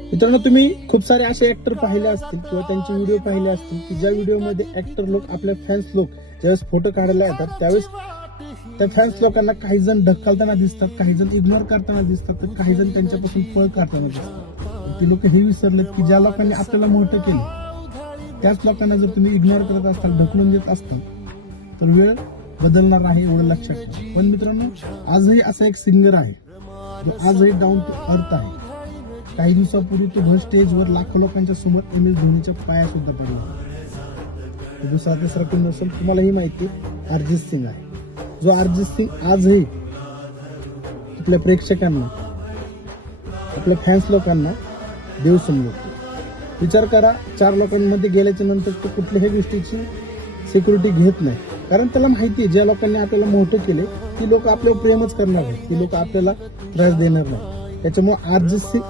मित्रांनो, तुम्ही खूप सारे असे ऍक्टर पाहिले असतील किंवा त्यांचे व्हिडिओ पाहिले असतील की ज्या व्हिडिओमध्ये ऍक्टर लोक आपल्या फॅन्स लोक ज्यावेळेस फोटो काढायला येतात त्यावेळेस त्या फॅन्स लोकांना काही जण ढकलताना दिसतात, काही जण इग्नोर करताना दिसतात, तर काही जण त्यांच्यापासून पळ काढताना दिसतात. ती लोक हे विसरलेत की ज्या लोकांनी आपल्याला मोठं केलं त्याच लोकांना जर तुम्ही इग्नोर करत असताल, ढकलून देत असताल तर वेळ बदलणार आहे, एवढं लक्षात ठेवा. पण मित्रांनो, आजही असा एक सिंगर आहे जो आजही डाऊन टू अर्थ आहे. काही दिवसापूर्वी तो भर स्टेजवर लाखो लोकांच्या समोर MS धोनीच्या पाया सुद्धा पडला. दुसरा तिसरा कोण नसेल तुम्हालाही माहिती, अर्जित सिंग आहे. जो अर्जित सिंग आजही आपल्या प्रेक्षकांना, आपल्या फॅन्स लोकांना देव समजतो. विचार करा, 4 लोकांमध्ये गेल्याच्या नंतर तो कुठल्याही गोष्टीची सिक्युरिटी घेत नाही, कारण त्याला माहिती आहे ज्या लोकांनी आपल्याला मोठं केले ती लोक आपल्यावर प्रेमच करणार नाही, ती लोक आपल्याला त्रास देणार नाही. त्याच्यामुळे अर्जित सिंग